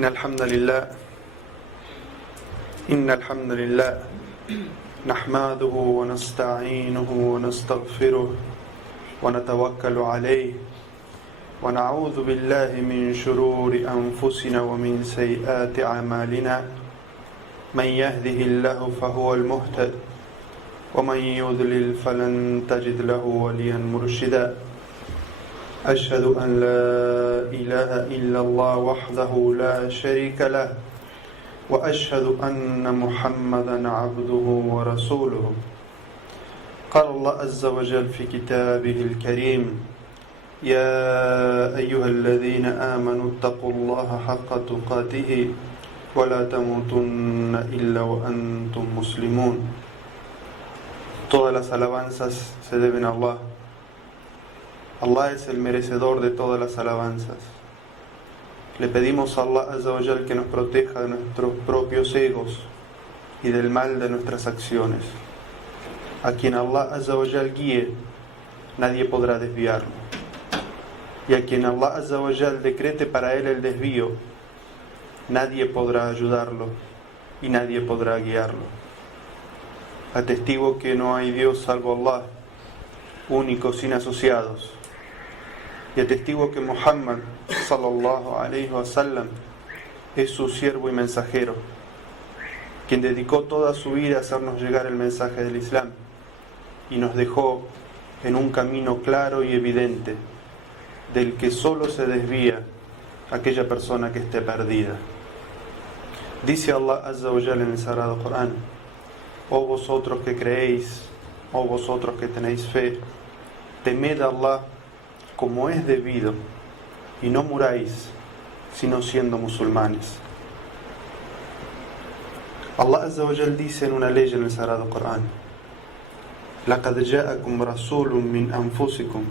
إن الحمد لله نحمده ونستعينه ونستغفره ونتوكل عليه ونعوذ بالله من شرور أنفسنا ومن سيئات أعمالنا من يهده الله فهو المهتد ومن يضلل فلن تجد له وليا مرشدا أشهد أن لا إله إلا الله وحده لا شريك له وأشهد أن محمدا عبده ورسوله قال الله عز وجل في كتابه الكريم يا أيها الذين آمنوا اتقوا الله حق تقاته ولا تموتن إلا وأنتم مسلمون. Todas las alabanzas se deben a Allah. Allah es el merecedor de todas las alabanzas. Le pedimos a Allah Azza wa Jal que nos proteja de nuestros propios egos y del mal de nuestras acciones. A quien Allah Azza wa Jal guíe, nadie podrá desviarlo. Y a quien Allah Azza wa Jal decrete para él el desvío, nadie podrá ayudarlo y nadie podrá guiarlo. Atestigo que no hay Dios salvo Allah, único sin asociados. Y atestigo que Muhammad sallallahu alayhi wa sallam es su siervo y mensajero, quien dedicó toda su vida a hacernos llegar el mensaje del Islam y nos dejó en un camino claro y evidente del que solo se desvía aquella persona que esté perdida. Dice Allah Azza wa Jalla en el Sagrado Corán: oh vosotros que creéis, oh vosotros que tenéis fe, temed a Allah como es debido, y no muráis, sino siendo musulmanes. Allah Azza wa Jal dice en una ley en el Sagrado Corán: لَقَدْ جَاءَكُمْ رَسُولٌ مِّنْ أَنفُسِكُمْ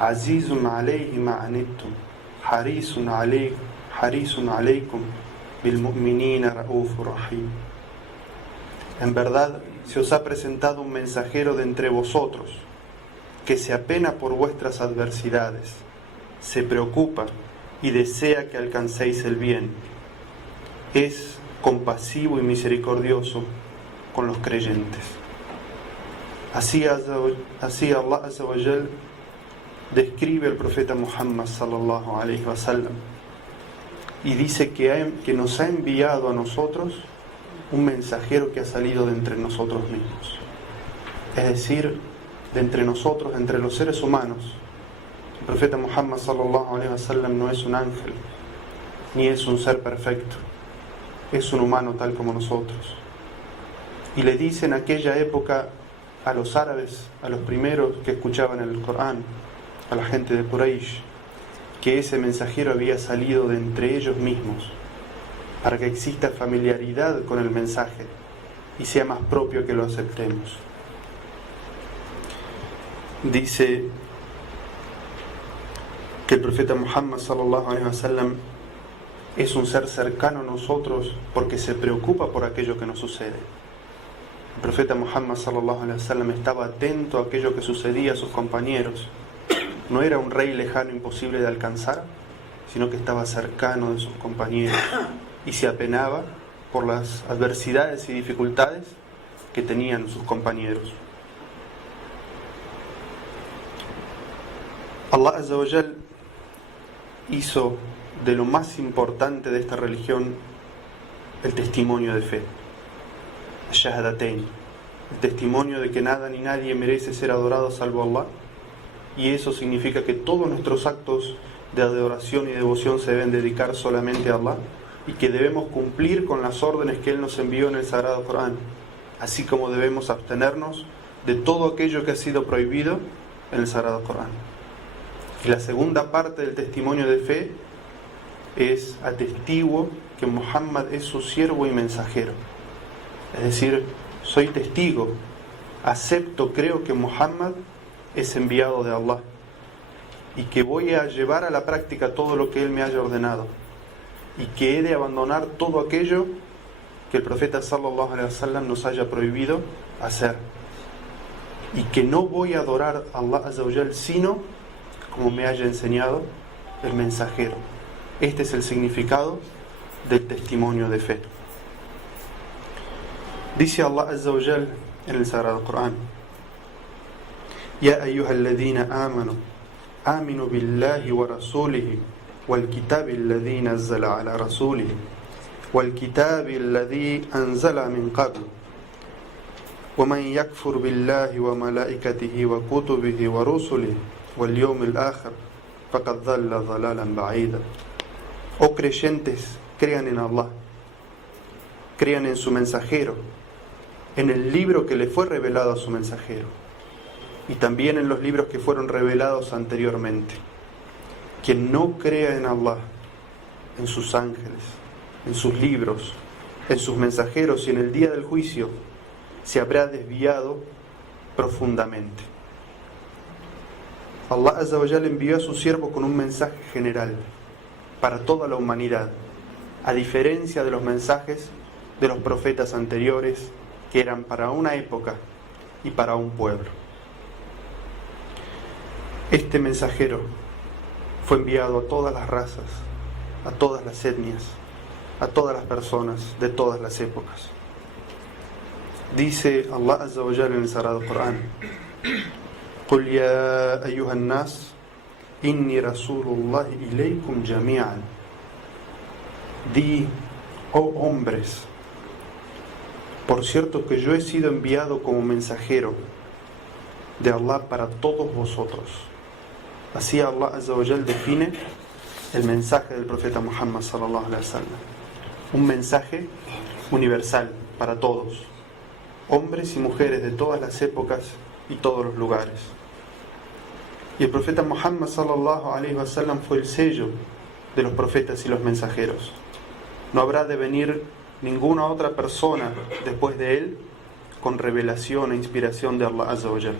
عَزِيزٌ عَلَيْهِ مَا عَنِتُّمْ حَرِيصٌ عَلَيْكُمْ بِالْمُؤْمِنِينَ رَءُوفٌ رَحِيمٌ. En verdad se os ha presentado un mensajero de entre vosotros, que se apena por vuestras adversidades, se preocupa y desea que alcancéis el bien. Es compasivo y misericordioso con los creyentes. Así Allah Azza wa Jal describe al profeta Muhammad sallallahu alayhi wa sallam y dice que nos ha enviado a nosotros un mensajero que ha salido de entre nosotros mismos, es decir, de entre nosotros, entre los seres humanos. El profeta Muhammad sallallahu alayhi wa sallam no es un ángel, ni es un ser perfecto, es un humano tal como nosotros. Y le dice en aquella época a los árabes, a los primeros que escuchaban el Corán, a la gente de Quraysh, que ese mensajero había salido de entre ellos mismos, para que exista familiaridad con el mensaje y sea más propio que lo aceptemos. Dice que el profeta Muhammad sallallahu alaihi wasallam es un ser cercano a nosotros porque se preocupa por aquello que nos sucede. El profeta Muhammad sallallahu alaihi wasallam estaba atento a aquello que sucedía a sus compañeros. No era un rey lejano imposible de alcanzar, sino que estaba cercano de sus compañeros y se apenaba por las adversidades y dificultades que tenían sus compañeros. Allah Azza wa Jal hizo de lo más importante de esta religión el testimonio de fe, Shahadatain, el testimonio de que nada ni nadie merece ser adorado salvo Allah, y eso significa que todos nuestros actos de adoración y devoción se deben dedicar solamente a Allah y que debemos cumplir con las órdenes que Él nos envió en el Sagrado Corán, así como debemos abstenernos de todo aquello que ha sido prohibido en el Sagrado Corán. Y la segunda parte del testimonio de fe es atestiguo que Muhammad es su siervo y mensajero. Es decir, soy testigo, acepto, creo que Muhammad es enviado de Allah y que voy a llevar a la práctica todo lo que Él me haya ordenado y que he de abandonar todo aquello que el profeta sallallahu alaihi wasallam nos haya prohibido hacer, y que no voy a adorar a Allah Azza wa Jal sino como me haya enseñado el mensajero. Este es el significado del testimonio de fe. Dice Allah Azza wa Jal en el Sagrado Corán: Ya ayyuhalladhina amanu aminu billahi wa rasulihi wal kitabi alladhi nazzala ala rasulihi wal kitabi alladhi anzala min qablu ومن يكفر بالله وملائكته وكتبه ورسله واليوم الآخر فقد ضل ضلالا بعيدا. Oh creyentes, crean en Allah, crean en su mensajero, en el libro que le fue revelado a su mensajero y también en los libros que fueron revelados anteriormente. Quien no crea en Allah, en sus ángeles, en sus libros, en sus mensajeros y en el día del juicio, se habrá desviado profundamente. Allah Azza wa Jalla envió a su siervo con un mensaje general para toda la humanidad, a diferencia de los mensajes de los profetas anteriores, que eran para una época y para un pueblo. Este mensajero fue enviado a todas las razas, a todas las etnias, a todas las personas de todas las épocas. Dice Allah Azza wa Jalla en el Sagrado Corán: قُلْ يَا أَيُّهَا النَّاسِ إِنِّي رَسُولُ اللَّهِ إِلَيْكُمْ جَمِيعًا. Di, oh hombres, por cierto que yo he sido enviado como mensajero de Allah para todos vosotros. Así Allah Azza wa Jalla define el mensaje del profeta Muhammad sallallahu alaihi wasallam, un mensaje universal para todos, hombres y mujeres de todas las épocas y todos los lugares. Y el profeta Muhammad sallallahu alaihi wasallam fue el sello de los profetas y los mensajeros. No habrá de venir ninguna otra persona después de él con revelación e inspiración de Allah Azza wa Jalla.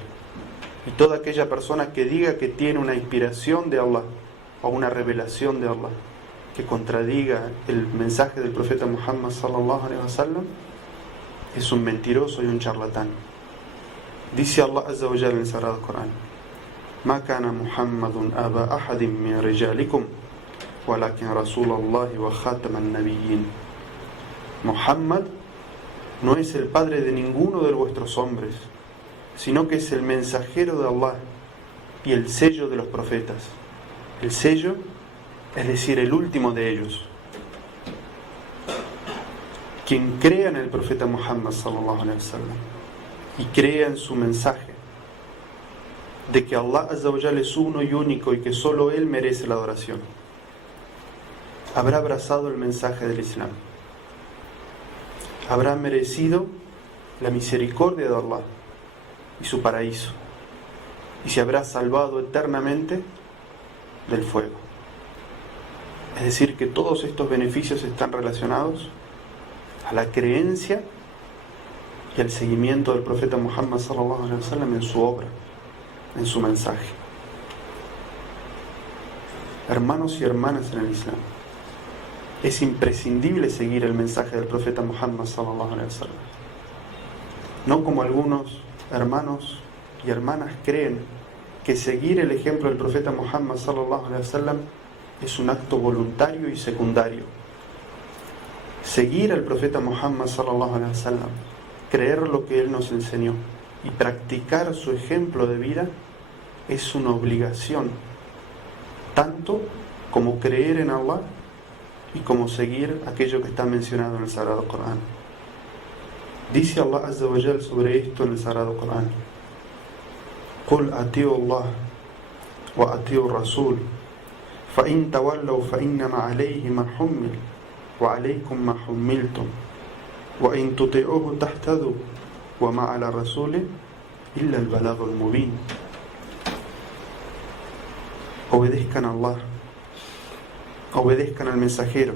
Y toda aquella persona que diga que tiene una inspiración de Allah o una revelación de Allah que contradiga el mensaje del profeta Muhammad sallallahu alaihi wasallam es un mentiroso y un charlatán. Dice Allah Azza wa Jalla en el Sagrado Corán: Ma kana Muhammadun aba ahadin min rijalikum walakin Rasulallahi wa khataman nabiyyin. Muhammad no es el padre de ninguno de vuestros hombres, sino que es el mensajero de Allah y el sello de los profetas. El sello, es decir, el último de ellos. Quien crea en el profeta Muhammad sallallahu alaihi wasallam y crea en su mensaje de que Allah Azza wa Jalla es uno y único y que solo Él merece la adoración, habrá abrazado el mensaje del Islam, habrá merecido la misericordia de Allah y su paraíso, y se habrá salvado eternamente del fuego. Es decir, que todos estos beneficios están relacionados a la creencia y al seguimiento del profeta Muhammad sallallahu alaihi wasallam en su obra, en su mensaje. Hermanos y hermanas en el Islam, es imprescindible seguir el mensaje del profeta Muhammad sallallahu alaihi wasallam. No como algunos hermanos y hermanas creen que seguir el ejemplo del profeta Muhammad sallallahu alaihi wasallam es un acto voluntario y secundario. Seguir al profeta Muhammad sallallahu alaihi wasallam, creer lo que él nos enseñó y practicar su ejemplo de vida es una obligación, tanto como creer en Allah y como seguir aquello que está mencionado en el Sagrado Corán. Dice Allah Azza wa Jalla sobre esto en el Sagrado Corán: قُلْ أَطِيعُوا اللَّهَ وَأَطِيعُوا الرَّسُولَ فَإِنْ تَوَلَّوْا فَإِنَّمَا عَلَيْهِ مَا حُمِّلَ وَعَلَيْكُمْ مَا حُمِّلْتُمْ وَإِنْ تُطِيعُوهُ تَهْتَدُوا وَمَا عَلَى الرَّسُولِ إِلَّا الْبَلَاغُ الْمُبِينُ. Obedezcan a Allah, obedezcan al mensajero,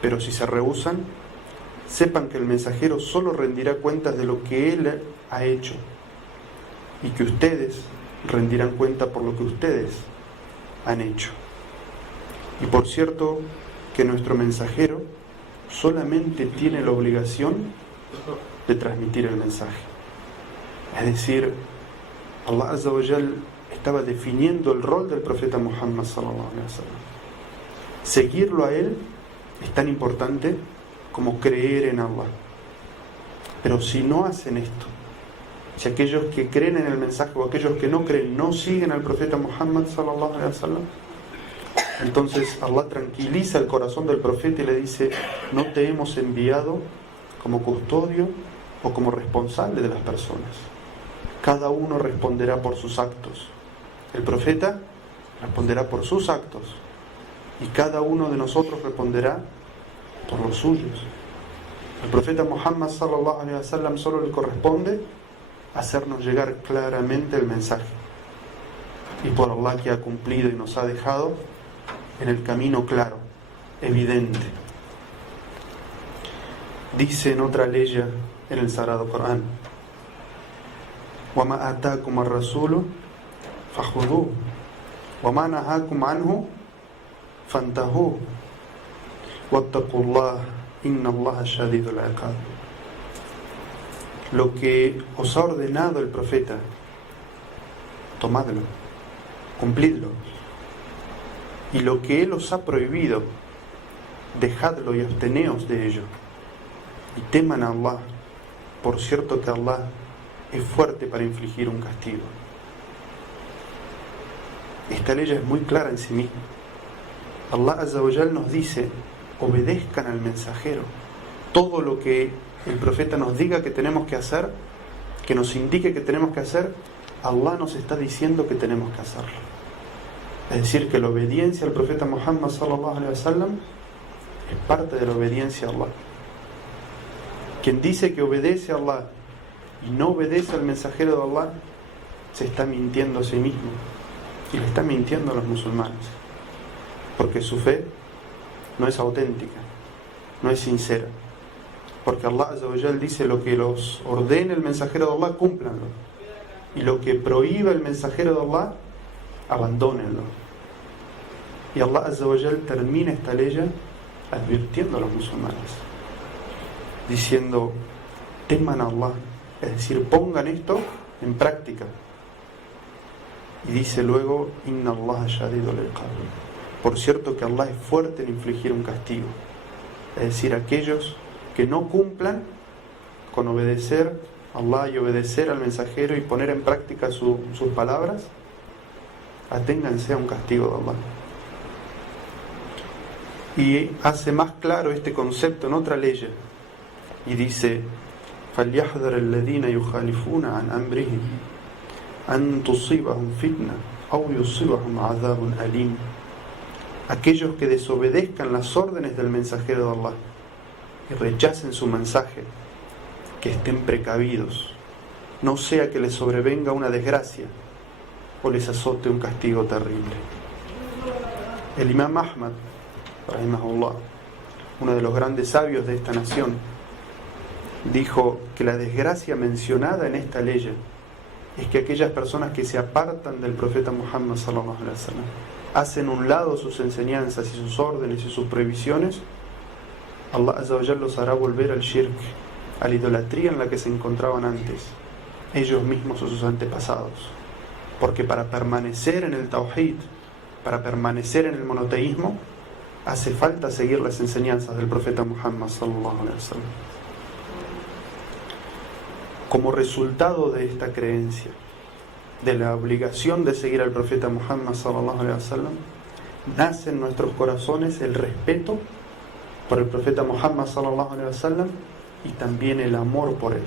pero si se rehúsan, sepan que el mensajero solo rendirá cuentas de lo que él ha hecho y que ustedes rendirán cuenta por lo que ustedes han hecho. Y por cierto que nuestro mensajero solamente tiene la obligación de transmitir el mensaje. Es decir, Allah Azza wa Jal estaba definiendo el rol del profeta Muhammad sallallahu alaihi wasallam. Seguirlo a él es tan importante como creer en Allah. Pero si no hacen esto, si aquellos que creen en el mensaje o aquellos que no creen no siguen al profeta Muhammad sallallahu alaihi wasallam, entonces Allah tranquiliza el corazón del profeta y le dice: no te hemos enviado como custodio o como responsable de las personas. Cada uno responderá por sus actos. El profeta responderá por sus actos y cada uno de nosotros responderá por los suyos. Al profeta Muhammad sallallahu alaihi wasallam solo le corresponde hacernos llegar claramente el mensaje, y por Allah que ha cumplido y nos ha dejado en el camino claro, evidente. Dice en otra ley en el Sagrado Corán: وَمَا آتَاكُمَ الرَّسُولُ فَخُذُوهُ وَمَا نَهَاكُمْ عَنْهُ فَانْتَهُوا وَاتَّقُوا اللَّهَ إِنَّ اللَّهَ شَدِيدُ الْعِقَابِ. Lo que os ha ordenado el profeta, tomadlo, cumplidlo. Y lo que él os ha prohibido, dejadlo y absteneos de ello. Y teman a Allah, por cierto que Allah es fuerte para infligir un castigo. Esta ley es muy clara en sí misma. Allah Azza wa Jal nos dice: obedezcan al mensajero. Todo lo que el profeta nos diga que tenemos que hacer, que nos indique que tenemos que hacer, Allah nos está diciendo que tenemos que hacerlo. Es decir, que la obediencia al profeta Muhammad sallallahu alaihi wasallam es parte de la obediencia a Allah. Quien dice que obedece a Allah y no obedece al mensajero de Allah, se está mintiendo a sí mismo y le está mintiendo a los musulmanes, porque su fe no es auténtica, no es sincera. Porque Allah Azza wa Jal dice: lo que los ordene el mensajero de Allah, cúmplanlo, y lo que prohíbe el mensajero de Allah, abandónenlo. Y Allah Azza wa Jal termina esta ley advirtiendo a los musulmanes, diciendo: teman a Allah, es decir, pongan esto en práctica. Y dice luego: Inna Allah shadidul iqab. Por cierto que Allah es fuerte en infligir un castigo. Es decir, aquellos que no cumplan con obedecer a Allah y obedecer al mensajero y poner en práctica sus palabras, aténganse a un castigo de Allah. Y hace más claro este concepto en otra ley y dice: فَلْيَحْذَرِ الَّذِينَ يُخَالِفُونَ عَنْ أَمْرِهِ أَنْ تُصِيبَهُمْ فِتْنَةٌ أَوْ يُصِيبَهُمْ عَذَابٌ أَلِيمٌ. Aquellos que desobedezcan las órdenes del mensajero de Allah y rechacen su mensaje, que estén precavidos, no sea que les sobrevenga una desgracia o les azote un castigo terrible. El Imam Ahmad, rahimahullah, uno de los grandes sabios de esta nación, dijo que la desgracia mencionada en esta ley es que aquellas personas que se apartan del profeta Muhammad sallallahu alaihi wasallam, hacen un lado sus enseñanzas y sus órdenes y sus prohibiciones, Allah Azza wa Jalla los hará volver al shirk, a la idolatría en la que se encontraban antes, ellos mismos o sus antepasados. Porque para permanecer en el tawhid, para permanecer en el monoteísmo, hace falta seguir las enseñanzas del profeta Muhammad sallallahu alaihi wasallam. Como resultado de esta creencia, de la obligación de seguir al profeta Muhammad sallallahu alaihi wasallam, nace en nuestros corazones el respeto por el profeta Muhammad sallallahu alaihi wasallam y también el amor por él.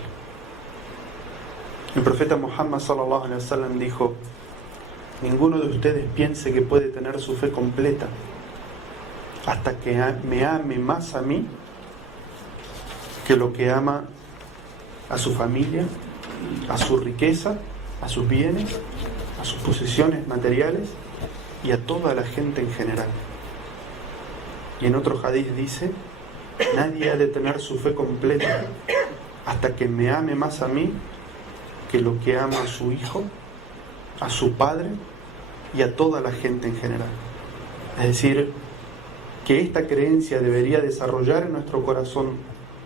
El profeta Muhammad sallallahu alaihi wasallam dijo: ninguno de ustedes piense que puede tener su fe completa hasta que me ame más a mí que lo que ama a su familia, a su riqueza, a sus bienes, a sus posesiones materiales y a toda la gente en general. Y en otro hadith dice: nadie ha de tener su fe completa hasta que me ame más a mí que lo que ama a su hijo, a su padre y a toda la gente en general. Es decir, que esta creencia debería desarrollar en nuestro corazón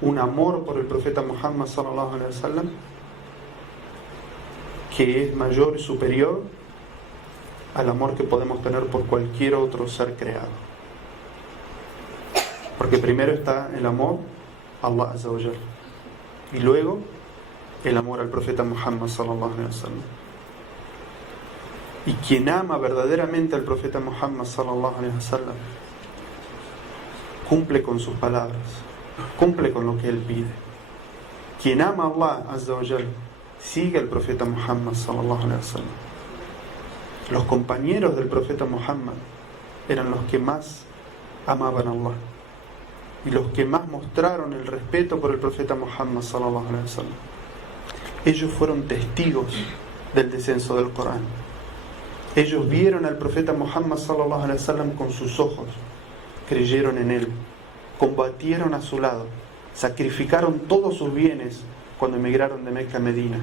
un amor por el profeta Muhammad sallallahu alaihi wasallam que es mayor y superior al amor que podemos tener por cualquier otro ser creado. Porque primero está el amor a Allah Azza wa Jal, y luego el amor al profeta Muhammad sallallahu alaihi wasallam. Y quien ama verdaderamente al profeta Muhammad sallallahu alaihi wasallam cumple con sus palabras, cumple con lo que él pide. Quien ama a Allah Azza wa Jal sigue al profeta Muhammad sallallahu alaihi wasallam. Los compañeros del profeta Muhammad eran los que más amaban a Allah y los que más mostraron el respeto por el profeta Muhammad sallallahu alaihi wasallam. Ellos fueron testigos del descenso del Corán. Ellos vieron al profeta Muhammad sallallahu alaihi wasallam con sus ojos, creyeron en él, combatieron a su lado, sacrificaron todos sus bienes cuando emigraron de Meca a Medina,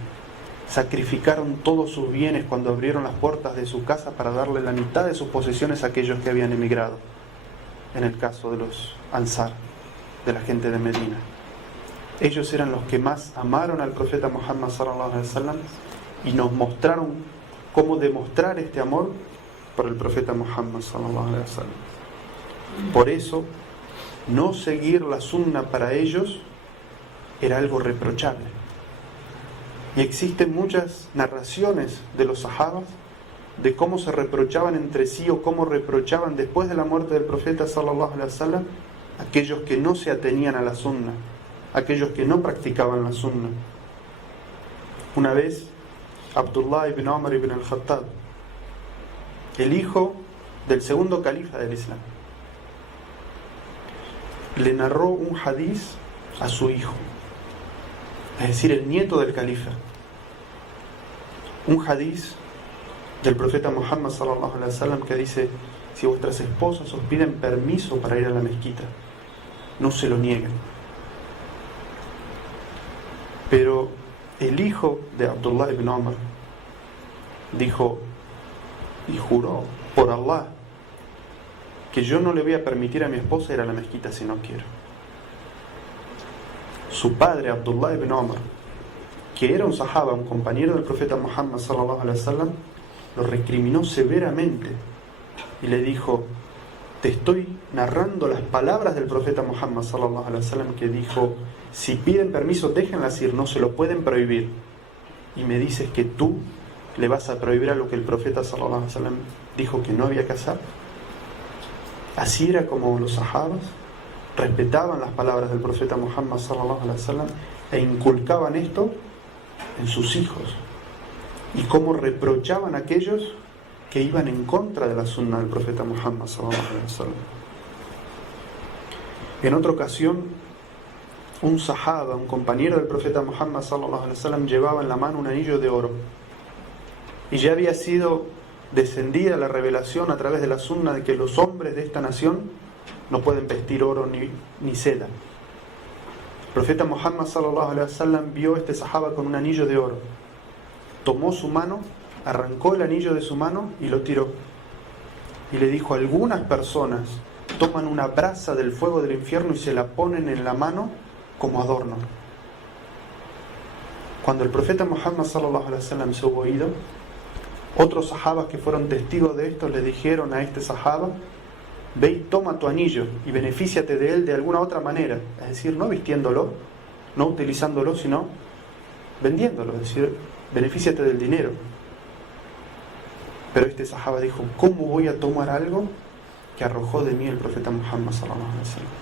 sacrificaron todos sus bienes cuando abrieron las puertas de su casa para darle la mitad de sus posesiones a aquellos que habían emigrado, en el caso de los Ansar, de la gente de Medina. Ellos eran los que más amaron al profeta Muhammad sallallahu alaihi wasallam y nos mostraron cómo demostrar este amor por el profeta Muhammad sallallahu alaihi wasallam. Por eso, no seguir la sunna para ellos era algo reprochable. Y existen muchas narraciones de los sahabas de cómo se reprochaban entre sí o cómo reprochaban después de la muerte del profeta sallallahu alaihi wasallam aquellos que no se atenían a la sunna, aquellos que no practicaban la sunna. Una vez, Abdullah ibn Umar ibn al-Khattab, el hijo del segundo califa del Islam, le narró un hadiz a su hijo, es decir, el nieto del califa. Un hadiz del profeta Muhammad sallallahu alaihi wasallam que dice: si vuestras esposas os piden permiso para ir a la mezquita, no se lo nieguen. Pero el hijo de Abdullah ibn Umar dijo y juró por Allah que yo no le voy a permitir a mi esposa ir a la mezquita si no quiero. Su padre, Abdullah ibn Umar, que era un sahaba, un compañero del profeta Muhammad sallallahu alaihi wasallam, lo recriminó severamente y le dijo: te estoy narrando las palabras del profeta Muhammad sallallahu alaihi wasallam que dijo: si piden permiso déjenlas ir, no se lo pueden prohibir, y me dices que tú le vas a prohibir a lo que el profeta sallallahu alaihi wasallam dijo que no había que hacer. Así era como los sahabas respetaban las palabras del profeta Muhammad sallallahu alaihi wasallam e inculcaban esto en sus hijos, y cómo reprochaban a aquellos que iban en contra de la sunna del profeta Muhammad sallallahu alaihi wasallam. En otra ocasión, un sahaba, un compañero del profeta Muhammad sallallahu alaihi wasallam, llevaba en la mano un anillo de oro, y ya había sido descendida la revelación a través de la sunna de que los hombres de esta nación no pueden vestir oro ni seda. El profeta Muhammad sallallahu alaihi wasallam vio a este sahaba con un anillo de oro, tomó su mano, arrancó el anillo de su mano y lo tiró, y le dijo: algunas personas toman una brasa del fuego del infierno y se la ponen en la mano como adorno. Cuando el profeta Muhammad sallallahu alaihi wasallam se hubo ido, otros sahabas que fueron testigos de esto le dijeron a este sahaba: ve y toma tu anillo y benefíciate de él de alguna otra manera, es decir, no vistiéndolo, no utilizándolo, sino vendiéndolo, es decir, benefíciate del dinero. Pero este sahaba dijo: ¿cómo voy a tomar algo que arrojó de mí el profeta Muhammad sallallahu alaihi wasallam?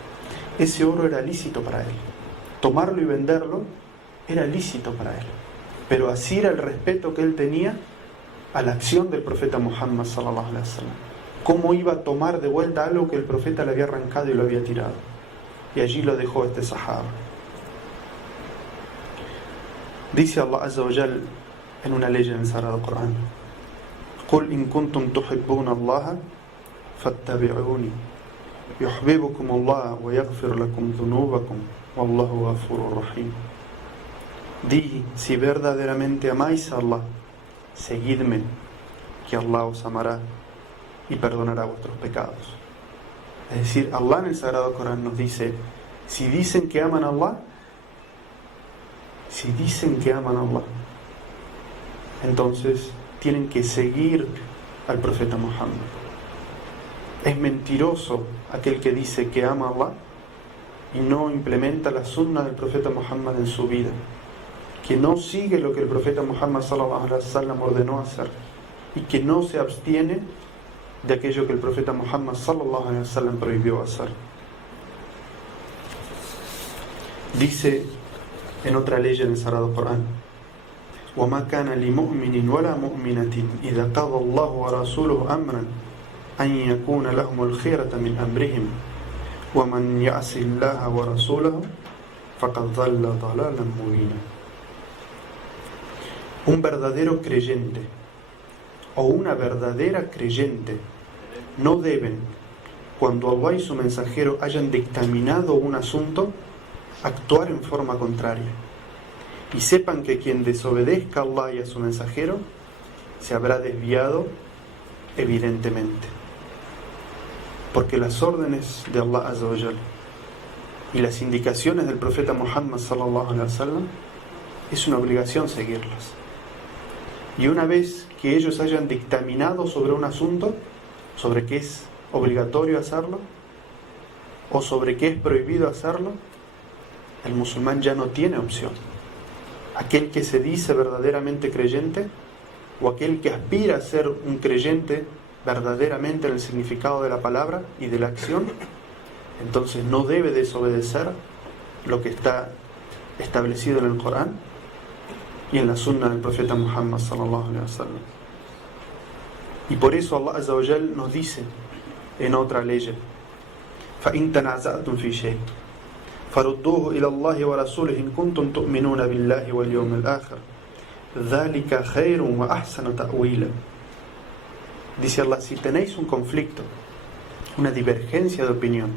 Ese oro era lícito para él, tomarlo y venderlo era lícito para él, pero así era el respeto que él tenía a la acción del profeta Muhammad sallallahu alaihi wasallam. ¿Cómo iba a tomar de vuelta algo que el profeta le había arrancado y lo había tirado? Y allí lo dejó este sahaba. Dice Allah Azza wa Jal en una ley en el Sagrado Corán: قُلْ إِن كُنْتُمْ تُحِبُّونَ اللَّهَ فَاتَّبِعُونِي يُحْبِبُكُمُ اللَّهُ وَيَغْفِرْ لَكُمْ ذُنُوبَكُمْ وَاللَّهُ غَفُورٌ رَحِيمٌ. Di: si verdaderamente amáis a Allah, seguidme, que Allah os amará y perdonará vuestros pecados. Es decir, Allah en el Sagrado Corán nos dice: si dicen que aman a Allah, entonces tienen que seguir al profeta Muhammad. Es mentiroso aquel que dice que ama a Allah y no implementa la sunna del profeta Muhammad en su vida, que no sigue lo que el profeta Muhammad sallallahu alaihi wasallam ordenó hacer y que no se abstiene de aquello que el profeta Muhammad sallallahu alaihi wasallam prohibió hacer. Dice en otra ley en el Sagrado Corán: وَمَا كَانَ لِمُؤْمِنٍ وَلَا مُؤْمِنَةٍ إِذَا قَضَى اللَّهُ وَرَسُولُهُ أَمْرًا أَنْ يَكُونَ لَهُمُ الْخِيَرَةُ مِنْ أَمْرِهِمْ وَمَنْ يَعْصِ اللَّهَ وَرَسُولَهُ فَقَدْ ضَلَّ ضَلَالًا مُبِينًا. Un verdadero creyente o una verdadera creyente no deben, cuando Allah y su mensajero hayan dictaminado un asunto, actuar en forma contraria. Y sepan que quien desobedezca a Allah y a su mensajero se habrá desviado evidentemente. Porque las órdenes de Allah Azza wa Jal y las indicaciones del profeta Muhammad sallallahu alaihi wasallam es una obligación seguirlas. Y una vez que ellos hayan dictaminado sobre un asunto, sobre qué es obligatorio hacerlo o sobre qué es prohibido hacerlo, el musulmán ya no tiene opción. Aquel que se dice verdaderamente creyente o aquel que aspira a ser un creyente verdaderamente en el significado de la palabra y de la acción, entonces no debe desobedecer lo que está establecido en el Corán y en la sunna del profeta Muhammad sallallahu alaihi wasallam. Y por eso Allah Azza wa Jal nos dice en otra ley: فَإِن تَنَازَعْتُمْ فِي شَيْءٍ فَرُدُّوهُ إِلَى اللَّهِ وَرَسُولِهِ إِن كُنتُمْ تُؤْمِنُونَ بِاللَّهِ وَالْيَوْمِ الْآخِرِ ذَلِكَ خَيْرٌ وَأَحْسَنُ تَأْوِيلًا. Dice Allah: si tenéis un conflicto, una divergencia de opinión,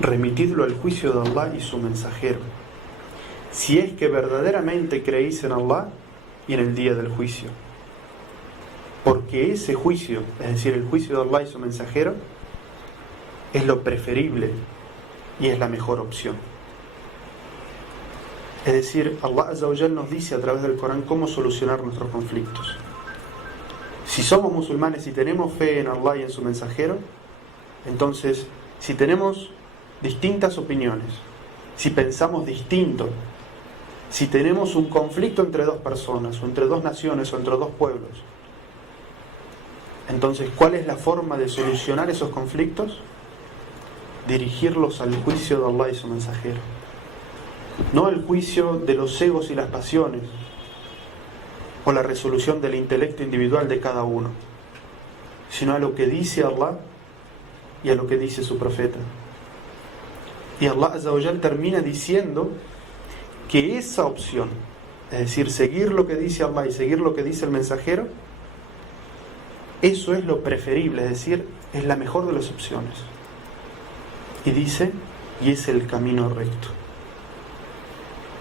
remitidlo al juicio de Allah y su mensajero, si es que verdaderamente creéis en Allah y en el día del juicio. Porque ese juicio, es decir, el juicio de Allah y su mensajero, es lo preferible y es la mejor opción. Es decir, Allah Azza wa Jal nos dice a través del Corán cómo solucionar nuestros conflictos. Si somos musulmanes y tenemos fe en Allah y en su mensajero, entonces, si tenemos distintas opiniones, si pensamos distinto, si tenemos un conflicto entre dos personas, o entre dos naciones, o entre dos pueblos, entonces, ¿cuál es la forma de solucionar esos conflictos? Dirigirlos al juicio de Allah y su mensajero. No al juicio de los egos y las pasiones, o la resolución del intelecto individual de cada uno, sino a lo que dice Allah y a lo que dice su profeta. Y Allah Azza wa Jal termina diciendo que esa opción, es decir, seguir lo que dice Allah y seguir lo que dice el mensajero, eso es lo preferible, es decir, es la mejor de las opciones. Y dice, y es el camino recto.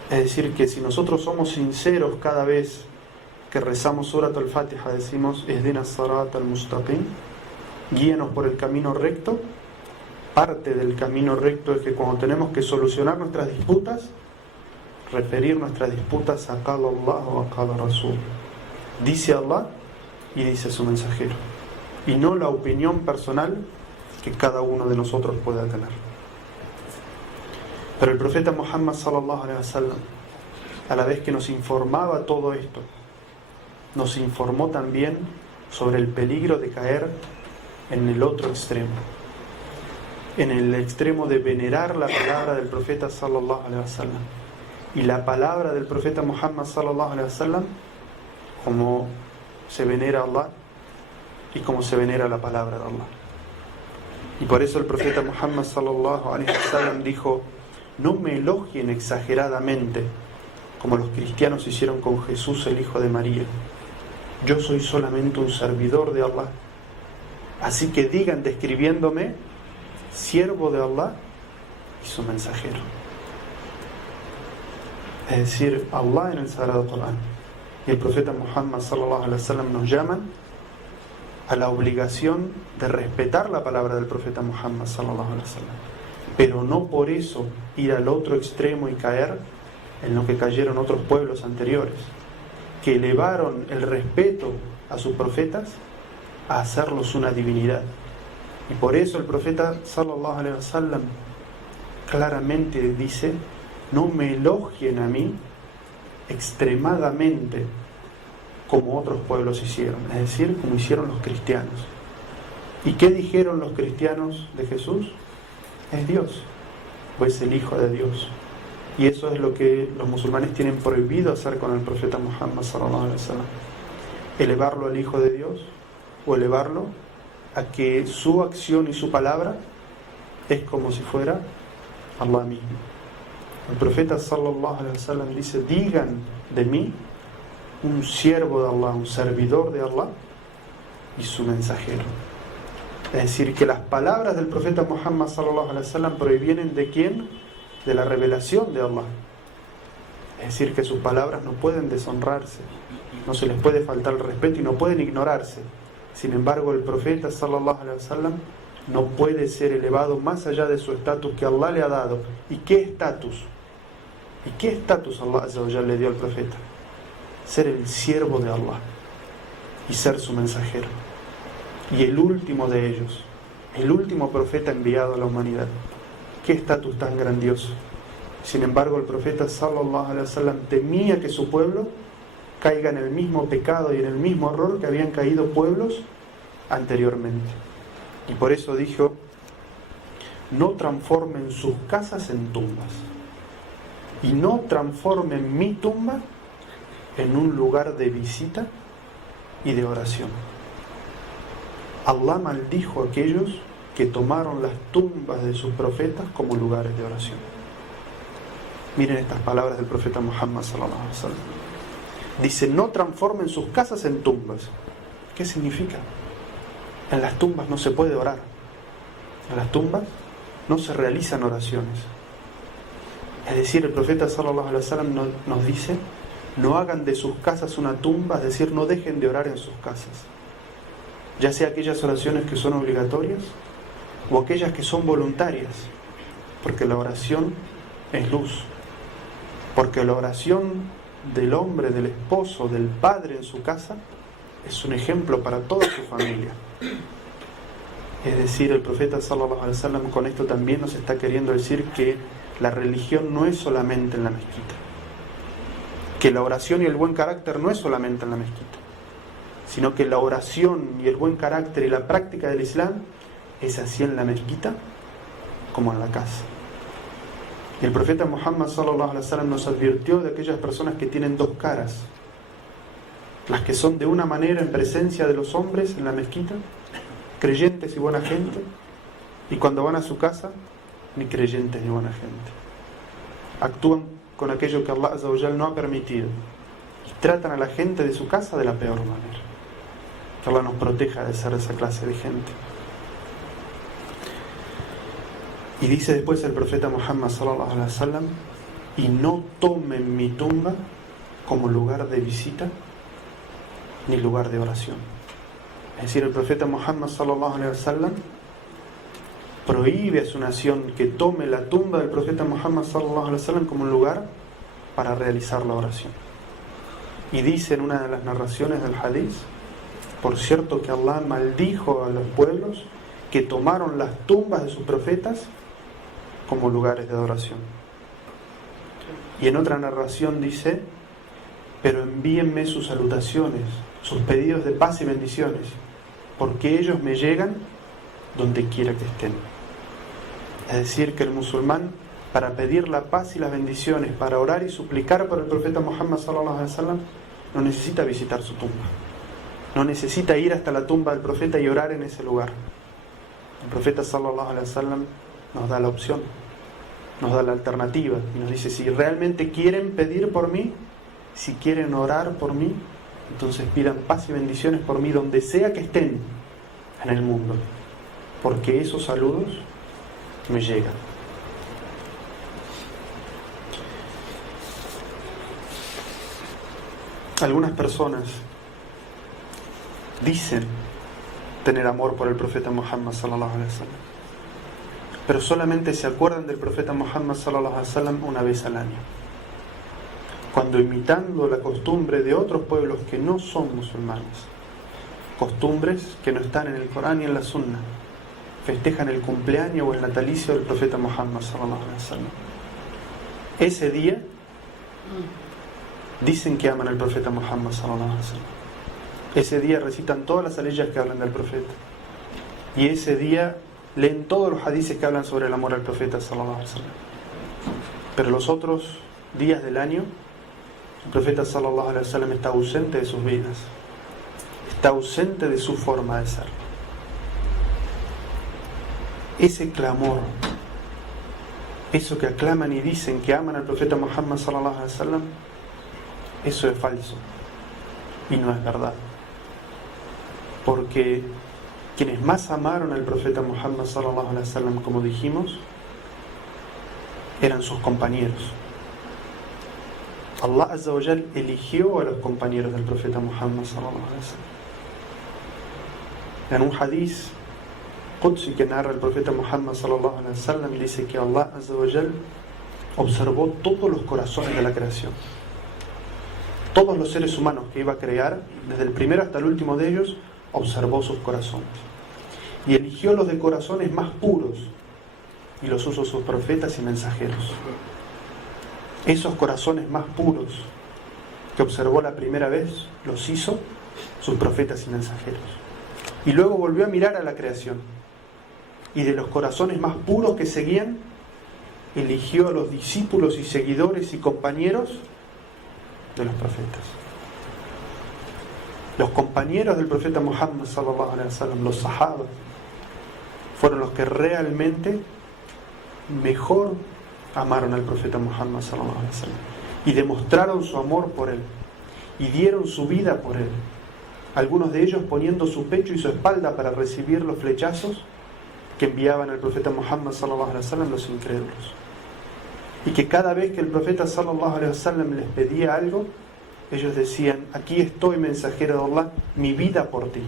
Es decir, que si nosotros somos sinceros cada vez que rezamos Surat al-Fatiha, decimos Ihdina as-Sirat al-Mustaqim, guíanos por el camino recto, parte del camino recto es que cuando tenemos que solucionar nuestras disputas, referir nuestras disputas a Qala Allah o a Qala Rasul. Dice Allah y dice su mensajero, y no la opinión personal que cada uno de nosotros pueda tener. Pero el profeta Muhammad sallallahu alaihi wasallam, a la vez que nos informaba todo esto, nos informó también sobre el peligro de caer en el otro extremo, en el extremo de venerar la palabra del profeta sallallahu alaihi wasallam y la palabra del profeta Muhammad sallallahu alaihi wasallam como se venera a Allah y como se venera la palabra de Allah. Y por eso el profeta Muhammad sallallahu alaihi wasallam dijo: no me elogien exageradamente como los cristianos hicieron con Jesús, el hijo de María. Yo soy solamente un servidor de Allah. Así que digan describiéndome siervo de Allah y su mensajero. Es decir, Allah en el Sagrado Corán y el profeta Muhammad sallallahu alaihi wasallam nos llaman a la obligación de respetar la palabra del profeta Muhammad sallallahu alaihi wasallam, pero no por eso ir al otro extremo y caer en lo que cayeron otros pueblos anteriores, que elevaron el respeto a sus profetas a hacerlos una divinidad, Y por eso el profeta sallallahu alaihi wasallam claramente dice: no me elogien a mí extremadamente como otros pueblos hicieron, es decir, como hicieron los cristianos. ¿Y qué dijeron los cristianos de Jesús? Es Dios, o es el Hijo de Dios. Y eso es lo que los musulmanes tienen prohibido hacer con el profeta Muhammad sallallahu alaihi wasallam: elevarlo al Hijo de Dios, o elevarlo a que su acción y su palabra es como si fuera Allah mismo. El profeta sallallahu alaihi wasallam dice: digan de mí un siervo de Allah, un servidor de Allah y su mensajero. Es decir, que las palabras del profeta Muhammad sallallahu alaihi wasallam provienen ¿de quién? De la revelación de Allah. Es decir, que sus palabras no pueden deshonrarse, no se les puede faltar el respeto y no pueden ignorarse. Sin embargo, el profeta sallallahu alaihi wasallam no puede ser elevado más allá de su estatus que Allah le ha dado. ¿Y qué estatus? ¿Y qué estatus Allah azza wa jalla le dio al profeta? Ser el siervo de Allah y ser su mensajero. Y el último de ellos, el último profeta enviado a la humanidad. Qué estatus tan grandioso. Sin embargo, el profeta sallallahu alaihi wasallam temía que su pueblo caiga en el mismo pecado y en el mismo error que habían caído pueblos anteriormente. Y por eso dijo: no transformen sus casas en tumbas, y no transformen mi tumba en un lugar de visita y de oración. Allah maldijo a aquellos que tomaron las tumbas de sus profetas como lugares de oración. Miren estas palabras del profeta Muhammad sallallahu alaihi wasallam. Dice: no transformen sus casas en tumbas. ¿Qué significa? En las tumbas no se puede orar. En las tumbas no se realizan oraciones. Es decir, el profeta sallallahu alaihi wasallam nos dice: no hagan de sus casas una tumba, es decir, no dejen de orar en sus casas. Ya sea aquellas oraciones que son obligatorias o aquellas que son voluntarias, porque la oración es luz, porque la oración del hombre, del esposo, del padre en su casa es un ejemplo para toda su familia. Es decir, el profeta sallallahu alaihi wasallam con esto también nos está queriendo decir que la religión no es solamente en la mezquita, que la oración y el buen carácter no es solamente en la mezquita, sino que la oración y el buen carácter y la práctica del Islam es así en la mezquita como en la casa. Y el profeta Muhammad sallallahu alaihi wasallam nos advirtió de aquellas personas que tienen dos caras: las que son de una manera en presencia de los hombres en la mezquita, creyentes y buena gente, y cuando van a su casa, ni creyentes ni buena gente. Actúan con aquello que Allah azza wa jalla no ha permitido y tratan a la gente de su casa de la peor manera. Que Allah nos proteja de ser esa clase de gente. Y dice después el profeta Muhammad sallallahu alaihi wasallam: y no tomen mi tumba como lugar de visita ni lugar de oración. Es decir, el profeta Muhammad sallallahu alaihi wasallam prohíbe a su nación que tome la tumba del profeta Muhammad sallallahu alaihi wasallam como un lugar para realizar la oración. Y dice en una de las narraciones del hadith: por cierto que Allah maldijo a los pueblos que tomaron las tumbas de sus profetas como lugares de adoración. Y en otra narración dice: pero envíenme sus salutaciones, sus pedidos de paz y bendiciones, porque ellos me llegan donde quiera que estén. Es decir, que el musulmán, para pedir la paz y las bendiciones, para orar y suplicar por el profeta Muhammad sallallahu alaihi wasallam, no necesita visitar su tumba, no necesita ir hasta la tumba del profeta y orar en ese lugar. El profeta sallallahu alaihi wasallam nos da la opción, nos da la alternativa y nos dice: si realmente quieren pedir por mí, si quieren orar por mí, entonces pidan paz y bendiciones por mí donde sea que estén en el mundo, porque esos saludos me llegan. Algunas personas dicen tener amor por el profeta Muhammad sallallahu alaihi wasallam, pero solamente se acuerdan del profeta Muhammad sallallahu alaihi wasallam una vez al año, cuando, imitando la costumbre de otros pueblos que no son musulmanes, costumbres que no están en el Corán y en la Sunna, festejan el cumpleaños o el natalicio del profeta Muhammad sallallahu alaihi wasallam. Ese día dicen que aman al profeta Muhammad sallallahu alaihi wasallam. Ese día recitan todas las aleyas que hablan del profeta. Y ese día leen todos los hadices que hablan sobre el amor al profeta sallallahu alaihi wasallam. Pero los otros días del año, el profeta sallallahu alaihi wasallam está ausente de sus vidas. Está ausente de su forma de ser. Ese clamor, eso que aclaman y dicen que aman al profeta Muhammad sallallahu alaihi wasallam, eso es falso y no es verdad. Porque quienes más amaron al profeta Muhammad sallallahu alaihi wasallam, como dijimos, eran sus compañeros. Allah Azza wa Jal eligió a los compañeros del profeta Muhammad sallallahu alaihi wasallam. En un hadith Qudsi que narra el profeta Muhammad sallallahu alaihi wasallam, dice que Allah Azza wa Jal observó todos los corazones de la creación. Todos los seres humanos que iba a crear, desde el primero hasta el último de ellos, observó sus corazones. Y eligió los de corazones más puros y los usó sus profetas y mensajeros. Esos corazones más puros que observó la primera vez, los hizo sus profetas y mensajeros. Y luego volvió a mirar a la creación. Y de los corazones más puros que seguían, eligió a los discípulos y seguidores y compañeros de los profetas. Los compañeros del profeta Muhammad sallallahu alaihi wasallam, los sahaba, fueron los que realmente mejor amaron al profeta Muhammad sallallahu alaihi wasallam y demostraron su amor por él y dieron su vida por él. Algunos de ellos poniendo su pecho y su espalda para recibir los flechazos que enviaban al profeta Muhammad sallallahu alaihi wasallam los incrédulos. Y que cada vez que el profeta sallallahu alaihi wasallam les pedía algo, ellos decían: aquí estoy, mensajero de Allah, mi vida por ti.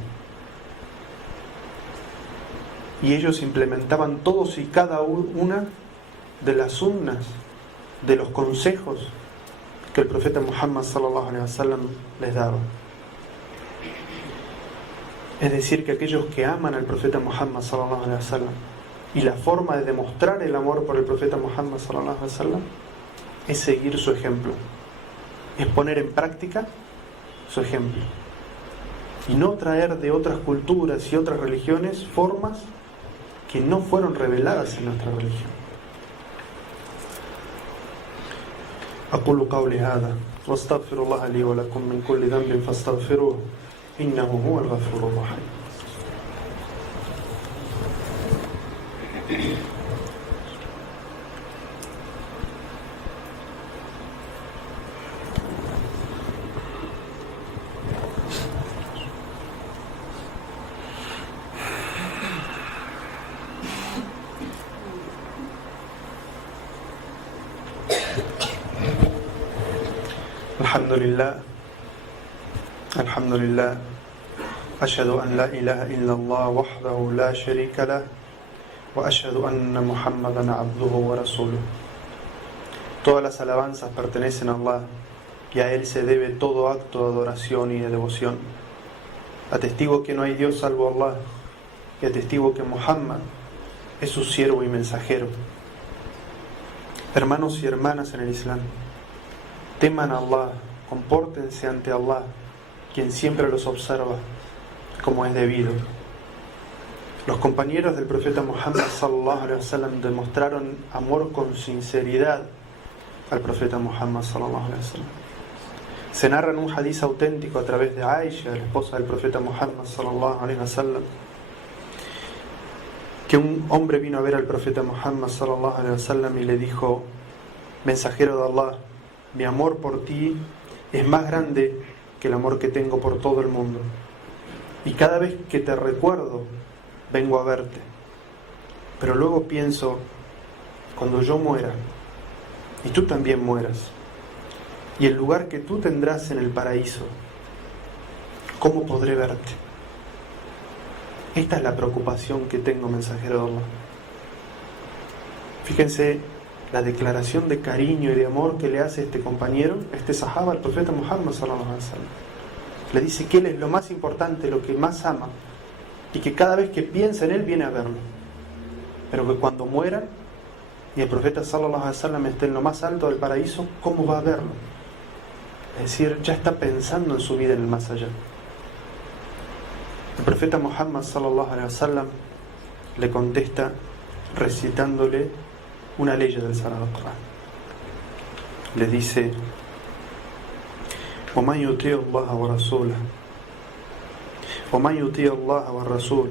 Y ellos implementaban todos y cada una de las sunnas, de los consejos que el profeta Muhammad sallallahu alaihi wasallam les daba. Es decir, que aquellos que aman al profeta Muhammad sallallahu alaihi wasallam, y la forma de demostrar el amor por el profeta Muhammad sallallahu alaihi wasallam es seguir su ejemplo, es poner en práctica su ejemplo y no traer de otras culturas y otras religiones formas que no fueron reveladas en nuestra religión. أقول قولي هذا واستغفر الله لي ولكم من كل ذنب فاستغفروه إنه هو الغفور الرحيم. الحمد لله أشهد أن لا إله إلا الله وحده لا شريك له وأشهد أن محمدا عبده ورسوله. Todas las alabanzas pertenecen a Allah y a Él se debe todo acto de adoración y de devoción. Atestigo que no hay Dios salvo Allah y atestigo que Muhammad es su siervo y mensajero. Hermanos y hermanas en el Islam, teman a Allah, compórtense ante Allah, quien siempre los observa como es debido. Los compañeros del profeta Muhammad sallallahu alaihi wasallam demostraron amor con sinceridad al profeta Muhammad sallallahu alaihi wasallam. Se narra en un hadiz auténtico a través de Aisha, la esposa del profeta Muhammad sallallahu alaihi wasallam, que un hombre vino a ver al profeta Muhammad sallallahu alaihi wasallam y le dijo: mensajero de Allah, mi amor por ti es más grande que el amor que tengo por todo el mundo. Y cada vez que te recuerdo, vengo a verte. Pero luego pienso, cuando yo muera, y tú también mueras, y el lugar que tú tendrás en el paraíso, ¿cómo podré verte? Esta es la preocupación que tengo, mensajero de Allah. Fíjense la declaración de cariño y de amor que le hace este compañero, este sahaba, al profeta Muhammad sallallahu alaihi wasallam. Le dice que él es lo más importante, lo que más ama, y que cada vez que piensa en él viene a verlo. pero que cuando mueran y el profeta sallallahu alaihi wasallam esté en lo más alto del paraíso, ¿cómo va a verlo? Es decir, ya está pensando en su vida en el más allá. El profeta Muhammad sallallahu alaihi wasallam le contesta recitándole una ley del Sagrado Corán. Le dice: وَمَنْ يُطِيعِ اللَّهَ وَرَسُولَهُ وَمَنْ يُطِيعِ اللَّهَ وَالرَّسُولَ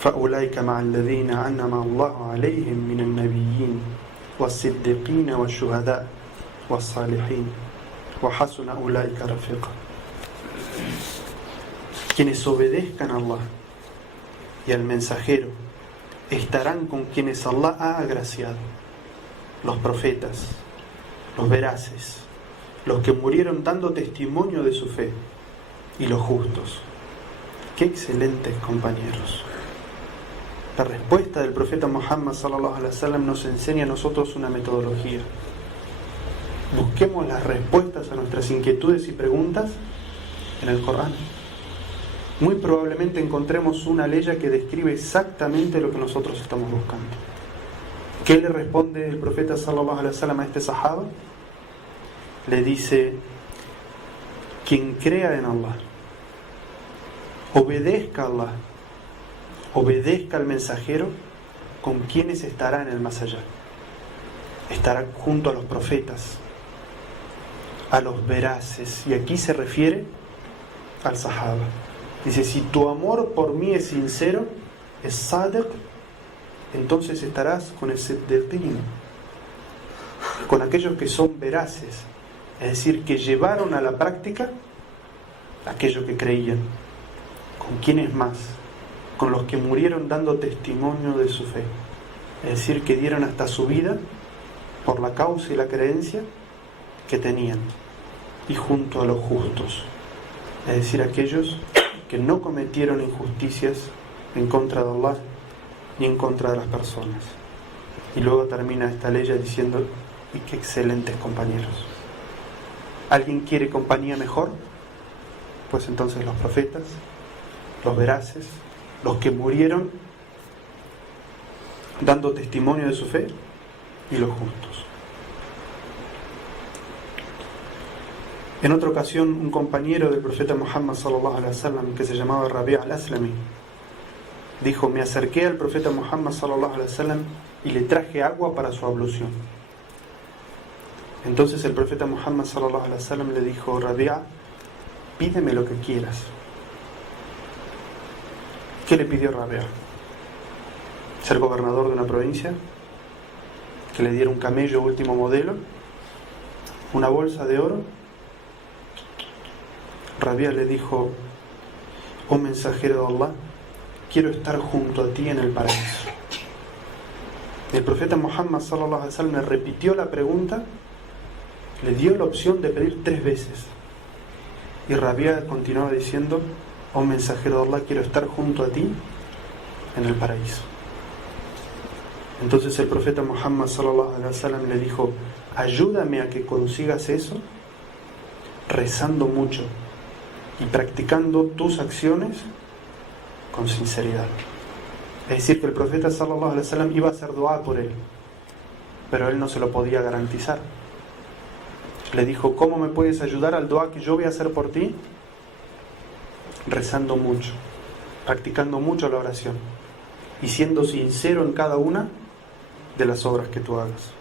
فَأُولَئِكَ مَعَ الَّذِينَ أَنْعَمَ اللَّهُ عَلَيْهِمْ مِنَ النَّبِيِّينَ وَالصِّدِّيقِينَ وَالشُّهَدَاءِ وَالصَّالِحِينَ وَحَسُنَ أُولَئِكَ رَفِيقًا. Quienes obedezcan a Allah y al mensajero estarán con quienes Allah ha agraciado: los profetas, los veraces, los que murieron dando testimonio de su fe, y los justos. ¡Qué excelentes compañeros! La respuesta del profeta Muhammad sallallahu alaihi wasallam nos enseña a nosotros una metodología. Busquemos las respuestas a nuestras inquietudes y preguntas en el Corán. Muy probablemente encontremos una ley que describe exactamente lo que nosotros estamos buscando. ¿Qué le responde el profeta sallallahu alaihi wasallam a este sahaba? Le dice: quien crea en Allah, obedezca a Allah, obedezca al mensajero, ¿con quienes estará en el más allá? Estará junto a los profetas, a los veraces, y aquí se refiere al sahaba. Dice: si tu amor por mí es sincero, es sadiq, entonces estarás con el siddiqin, con aquellos que son veraces, es decir, que llevaron a la práctica aquello que creían. ¿Con quiénes más? Con los que murieron dando testimonio de su fe, es decir, que dieron hasta su vida por la causa y la creencia que tenían, y junto a los justos, es decir, aquellos que no cometieron injusticias en contra de Allah ni en contra de las personas. Y luego termina esta ley diciendo: y qué excelentes compañeros. ¿Alguien quiere compañía mejor? Pues entonces los profetas, los veraces, los que murieron dando testimonio de su fe, y los justos. En otra ocasión, un compañero del profeta Muhammad sallallahu alaihi wasallam, que se llamaba Rabi' al-Aslami, dijo: me acerqué al profeta Muhammad sallallahu alaihi wasallam y le traje agua para su ablución. Entonces el profeta Muhammad sallallahu alaihi wasallam le dijo: Rabi', pídeme lo que quieras. ¿Qué le pidió Rabi'? ¿Ser gobernador de una provincia? ¿Que le diera un camello último modelo? ¿Una bolsa de oro? Rabi' le dijo: oh mensajero de Allah, quiero estar junto a ti en el paraíso. El profeta Muhammad sallallahu alaihi wasallam le repitió la pregunta, le dio la opción de pedir 3 veces, y Rabi' continuaba diciendo: oh mensajero de Allah, quiero estar junto a ti en el paraíso. Entonces el profeta Muhammad sallallahu alaihi wasallam le dijo: ayúdame a que consigas eso rezando mucho y practicando tus acciones con sinceridad. Es decir, que el profeta sallallahu alaihi wasallam iba a hacer dua por él, pero él no se lo podía garantizar. Le dijo: ¿cómo me puedes ayudar al dua que yo voy a hacer por ti? Rezando mucho, practicando mucho la oración y siendo sincero en cada una de las obras que tú hagas.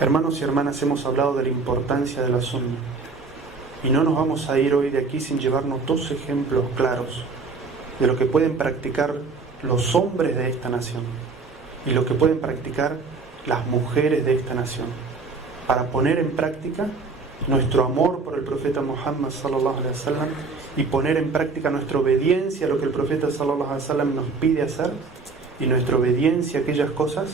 Hermanos y hermanas, hemos hablado de la importancia de la sunna, y no nos vamos a ir hoy de aquí sin llevarnos 2 ejemplos claros de lo que pueden practicar los hombres de esta nación y lo que pueden practicar las mujeres de esta nación, para poner en práctica nuestro amor por el profeta Muhammad sallallahu alaihi wasallam y poner en práctica nuestra obediencia a lo que el profeta sallallahu alaihi wasallam nos pide hacer, y nuestra obediencia a aquellas cosas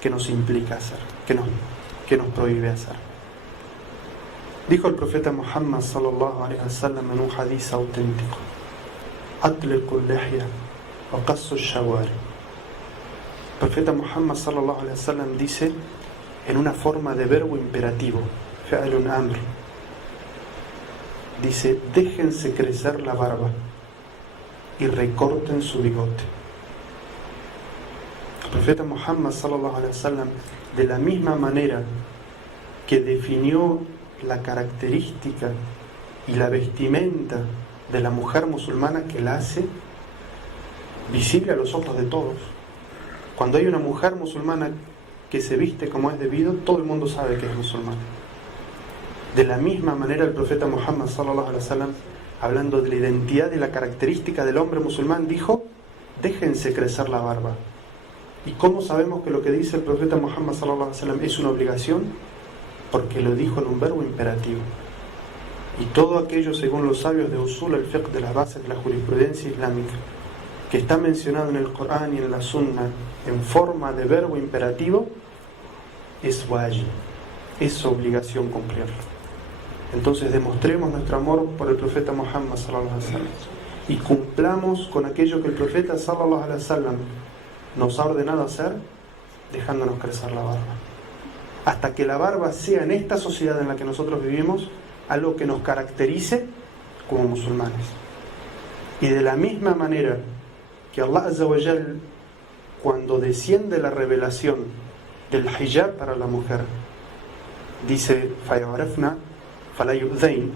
que nos implica hacer, que nos prohíbe hacer. Dijo el profeta Muhammad sallallahu alaihi wasallam en un hadith auténtico: atliqul lihya wa qassu shawari. El profeta Muhammad sallallahu alaihi wasallam dice en una forma de verbo imperativo, fi'lun amr, dice: déjense crecer la barba y recorten su bigote. profeta Muhammad sallallahu alaihi wasallam, de la misma manera que definió la característica y la vestimenta de la mujer musulmana, que la hace visible a los ojos de todos. Cuando hay una mujer musulmana que se viste como es debido, todo el mundo sabe que es musulmana. De la misma manera el profeta Muhammad sallallahu alaihi wasallam, hablando de la identidad y la característica del hombre musulmán, dijo: déjense crecer la barba. ¿Y cómo sabemos que lo que dice el profeta Muhammad sallallahu alaihi wasallam es una obligación? Porque lo dijo en un verbo imperativo. Y todo aquello, según los sabios de Usul al-Fiqh, de las bases de la jurisprudencia islámica, que está mencionado en el Corán y en la Sunna en forma de verbo imperativo, es wajib, es obligación cumplirlo. Entonces demostremos nuestro amor por el profeta Muhammad sallallahu alaihi wasallam y cumplamos con aquello que el profeta sallallahu alaihi wasallam nos ha ordenado hacer, dejándonos crecer la barba, hasta que la barba sea, en esta sociedad en la que nosotros vivimos, algo que nos caracterice como musulmanes. Y de la misma manera que Allah Azza wa Jal, cuando desciende la revelación del hijab para la mujer, dice فَيَعْرَفْنَا فَلَا يُؤْذَيْنَ,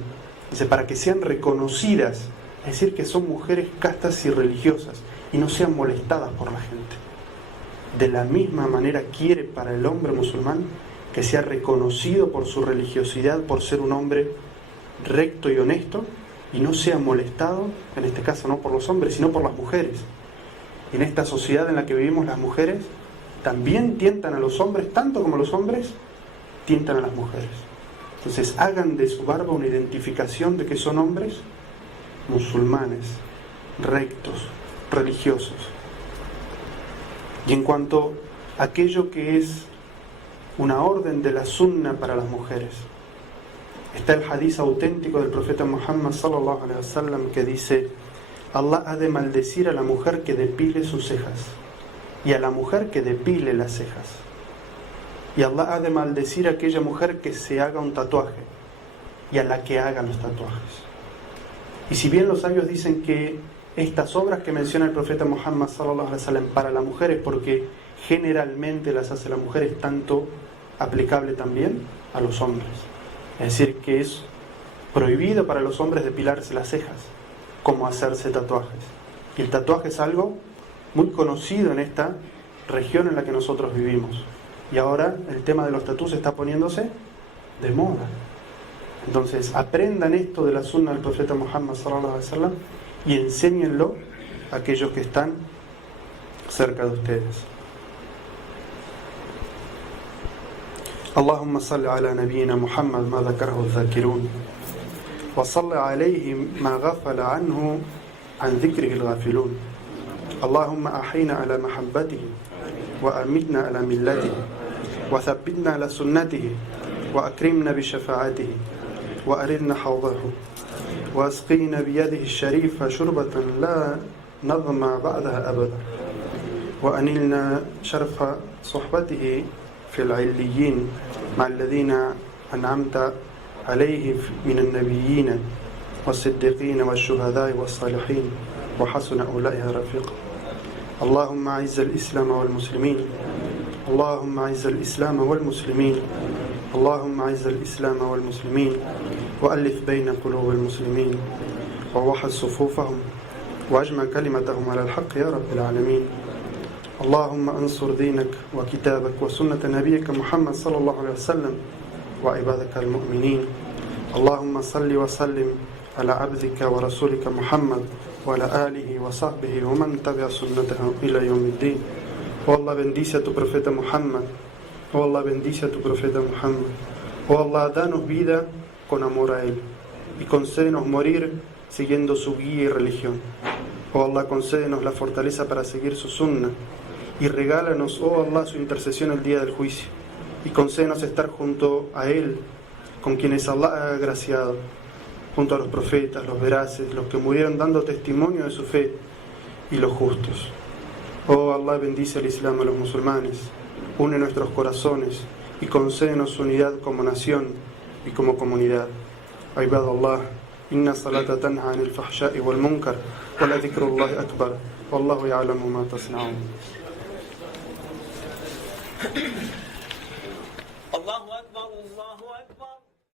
dice, para que sean reconocidas, es decir, que son mujeres castas y religiosas y no sean molestadas por la gente. De la misma manera quiere para el hombre musulmán que sea reconocido por su religiosidad, por ser un hombre recto y honesto, y no sea molestado, en este caso no por los hombres, sino por las mujeres. En esta sociedad en la que vivimos, las mujeres también tientan a los hombres, tanto como los hombres tientan a las mujeres. Entonces hagan de su barba una identificación de que son hombres musulmanes, rectos, religiosos. Y en cuanto a aquello que es una orden de la sunna para las mujeres, está el hadiz auténtico del profeta Muhammad sallallahu alaihi wasallam que dice: Allah ha de maldecir a la mujer que depile sus cejas y a la mujer que depile las cejas, y Allah ha de maldecir a aquella mujer que se haga un tatuaje y a la que haga los tatuajes. Y si bien los sabios dicen que estas obras que menciona el profeta Muhammad sallallahu alaihi wasallam para la mujer es porque generalmente las hace la mujer, es tanto aplicable también a los hombres. Es decir, que es prohibido para los hombres depilarse las cejas, como hacerse tatuajes. Y el tatuaje es algo muy conocido en esta región en la que nosotros vivimos. Y ahora el tema de los tatús está poniéndose de moda. Entonces aprendan esto de la sunna del profeta Muhammad sallallahu alaihi wasallam y enséñenlo a aquellos que están cerca de ustedes. اللهم صل على نبينا محمد ما ذكره الذاكرون وصل عليه ما غفل عنه عن ذكره الغافلون اللهم أحينا على محبته وأمتنا على ملته وثبتنا على سنته وأكرمنا بشفاعته وأردنا حوضه وأسقينا بيده الشريفة شربة لا نظمأ بعدها أبدا وأنلنا شرف صحبته في العليين مع الذين أنعمت عليهم من النبيين والصديقين والشهداء والصالحين وحسن أولئك رفيقا اللهم أعز الإسلام والمسلمين اللهم أعز الإسلام والمسلمين اللهم أعز الإسلام والمسلمين وألف بين قلوب المسلمين ووحد صفوفهم وأجمع كلمتهم على الحق يا رب العالمين اللهم انصر دينك وكتابك وسنة نبيك محمد صلى الله عليه وسلم وعبادك المؤمنين اللهم صل وسلم على عبدك ورسولك محمد وعلى آله وصحبه ومن تبع سنته إلى يوم الدين. Oh Allah, bendice a tu profeta Muhammad. Oh Allah, bendice a tu profeta Muhammad. Oh Allah, danos vida con amor a él y concédenos morir siguiendo su guía y religión. Oh Allah, concédenos la fortaleza para seguir su sunna y regálanos, oh Allah, su intercesión el día del juicio, y concédenos estar junto a él, con quienes Allah ha agraciado, junto a los profetas, los veraces, los que murieron dando testimonio de su fe, y los justos. Oh Allah, bendice al Islam, a los musulmanes, une nuestros corazones y concédenos su unidad como nación y como comunidad. Ibadallah, inna salata tanha anil fahsha'i wal munkar wa la dhikrullahi akbar wallahu ya'lamu ma tasna'un. Allahu Ekber, Allahu Ekber.